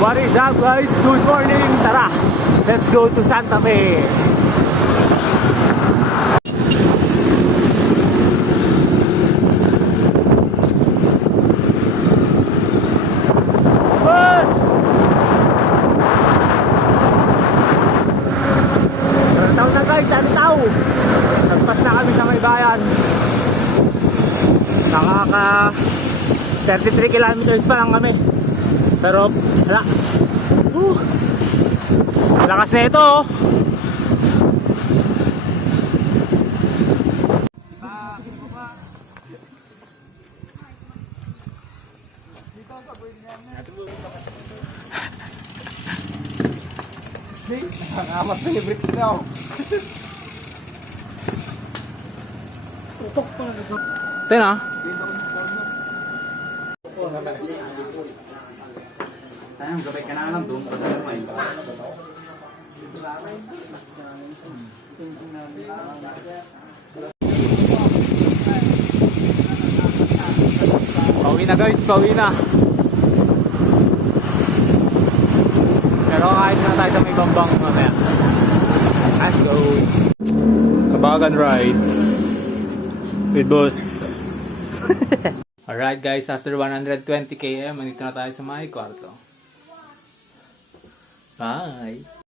What is up guys? Good morning! Tara! Let's go to Santa Fe! Taon na guys, ano tao? Nagpas na kami sa may bayan. Nakaka 33 kilometers pa lang kami. Pero wala. Lakas na ito oh. Amat na yung bricks na oh. Tutok pa na ito. Ten ah. Tayang gabay ka na lang doon. Pauwi na guys, pauwi na. Pero kain na tayo sa may bambang mamaya. Let's go. Kabagan rides with boss. Alright guys, after 120 km, nandito na tayo sa may kwarto. Bye!